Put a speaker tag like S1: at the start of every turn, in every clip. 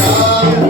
S1: Senhor.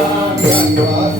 S1: Hare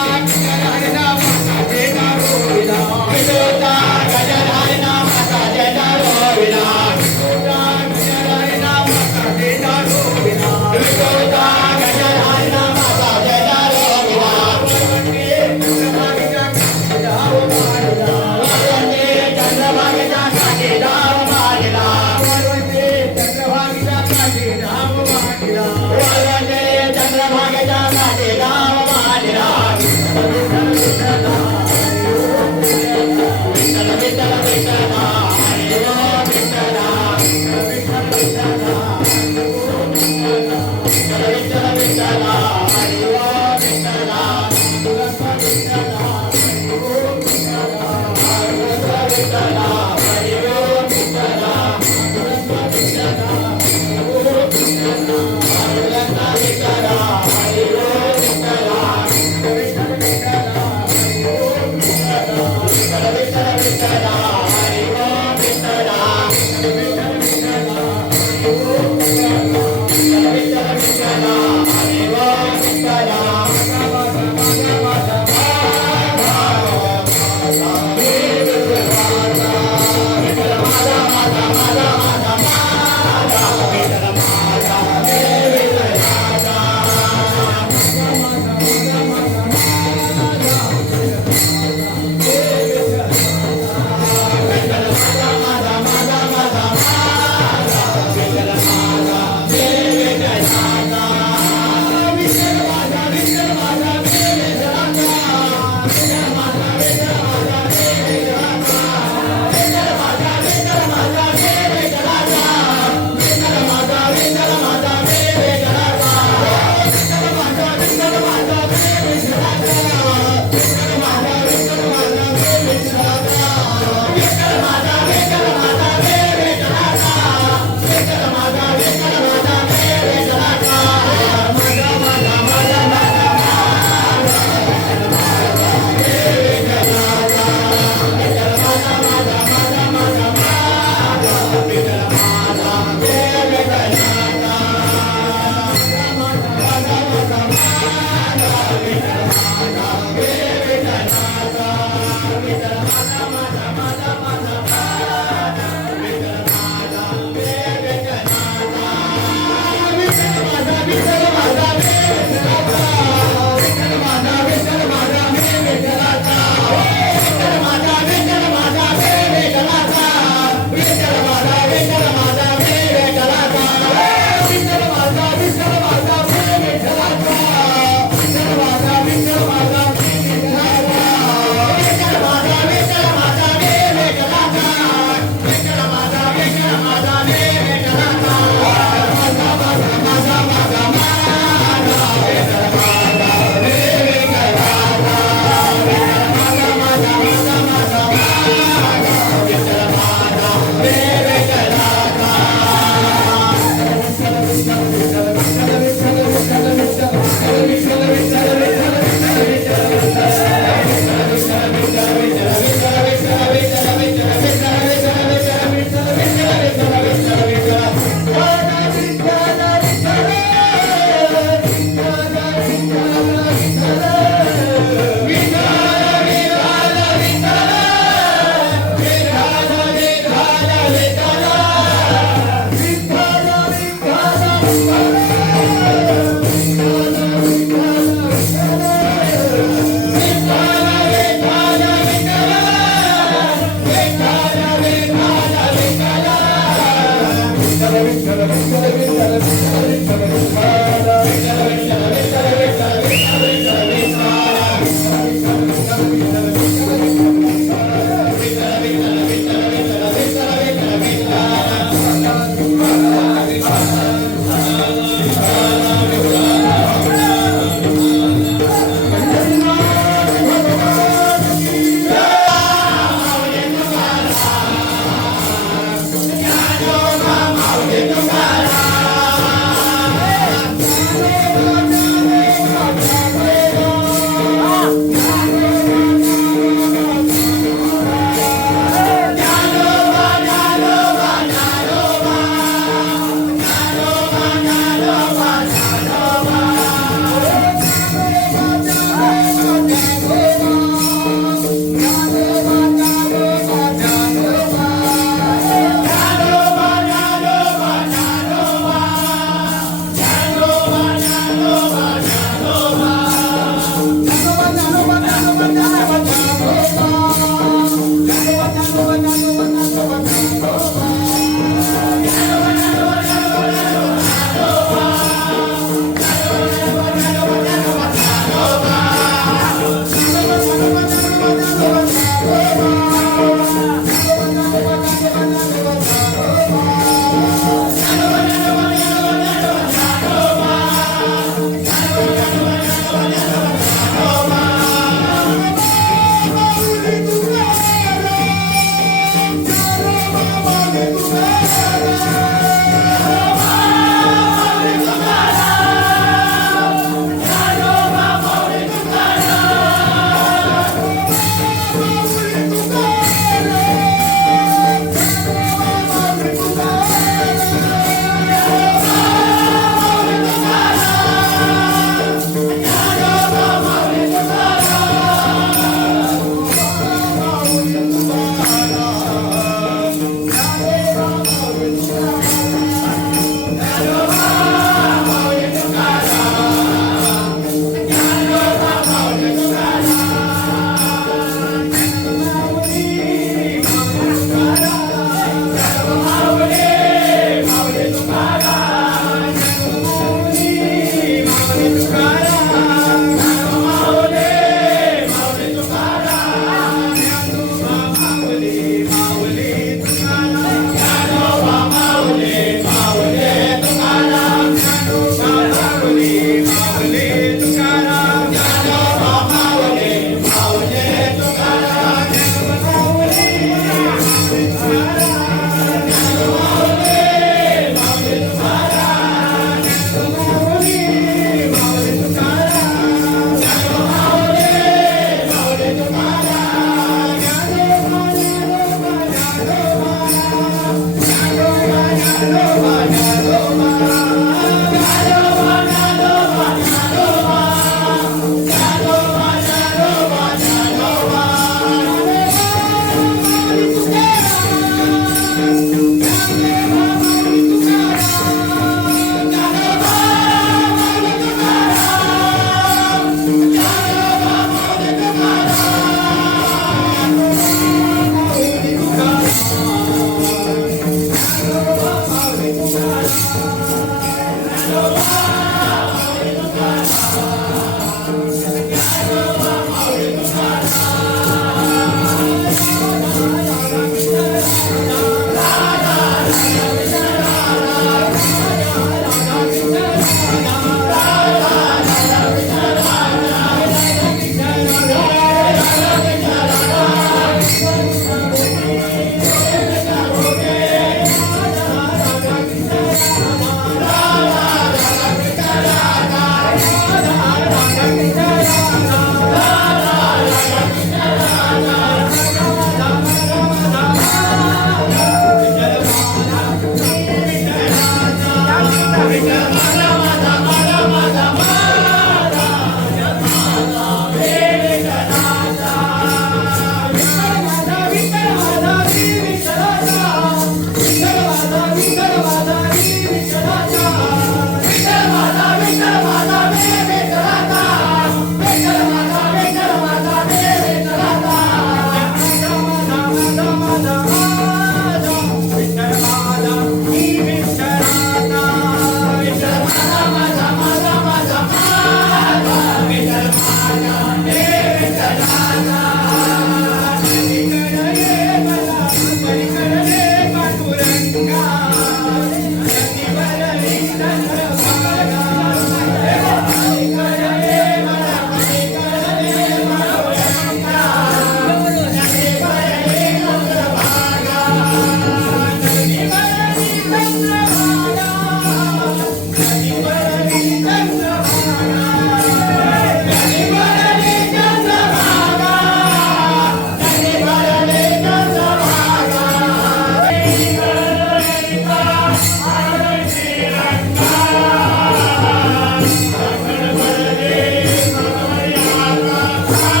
S1: Bye.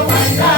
S1: wonder.